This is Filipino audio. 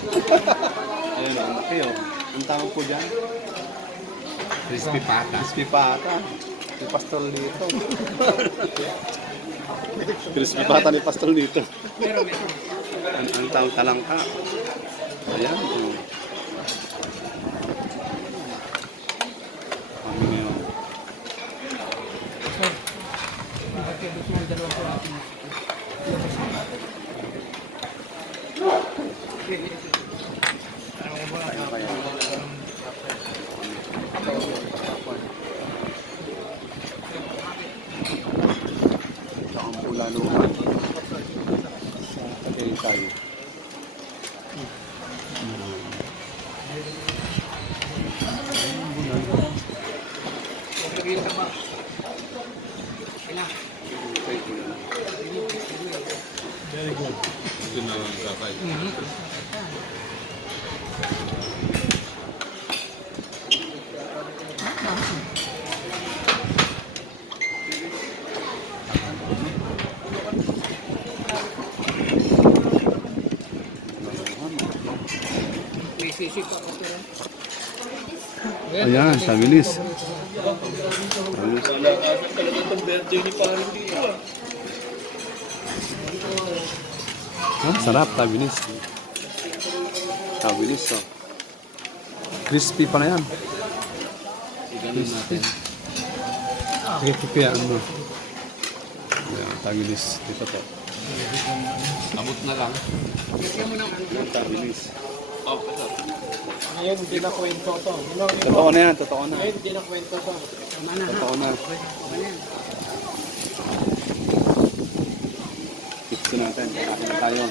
Ayun, ang laki oh. Ang tawag po dyan? Crispy pata. Crispy pata. Ni Pastor Lito. Crispy pata ni Pastor Lito. Ang tawag talangka. Ayan. Oh. Kami ngayon. Ito ang pulaluhan. Sa Tagaytay. Very good. Ito na lang kakay. May sisig pa ako pero. Ayan, stabilis. Talagang itong birthday ni Paring dito ah. Ah, sarap, stabilis. Stabilis, oh. Crispy pa na yan. Iganin natin. Sige, pipiyaan mo. Ayan, stabilis. Dito to. Abot na lang. Stabilis. Oh, ito. Ngayon, hindi na kwento to. Totoo na yan, totoo na. Ngayon, hindi na kwento to. Tama na ha. Totoo na. Tama na yan. Tips natin, kakain na tayo.